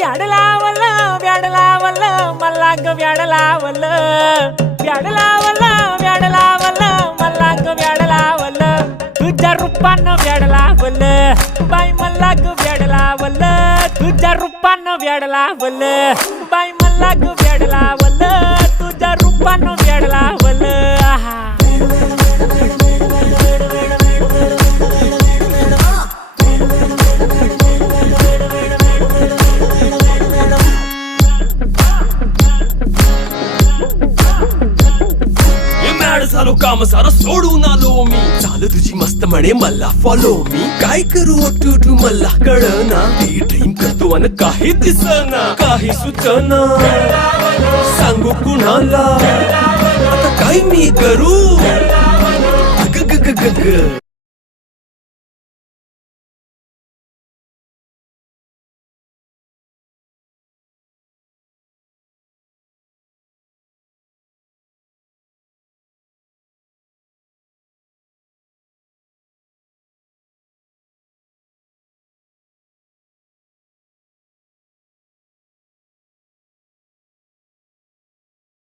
व्याड लावलं व्याड लावलं मला ग व्याड लावलं व्याड लावलं व्याड लावलं मला ग व्याड लावलं तुझ्या रूपानं व्याड लावलं बाई मला ग व्याड लावलं तुझ्या रूपानं व्याड लावलं बाई मला ग व्याड लावलं तुझ्या रूपानं व्याड लावलं आहा झालो काम सारं सोडून आलो मी चाल तुझी मस्त म्हणे मला फॉलो मी काय करू टू मला कळना ती ड्रीम करतो आणि काही दिसना काही सुचना सांगू कुणाला आता काय मी करू ग ग ग ग ग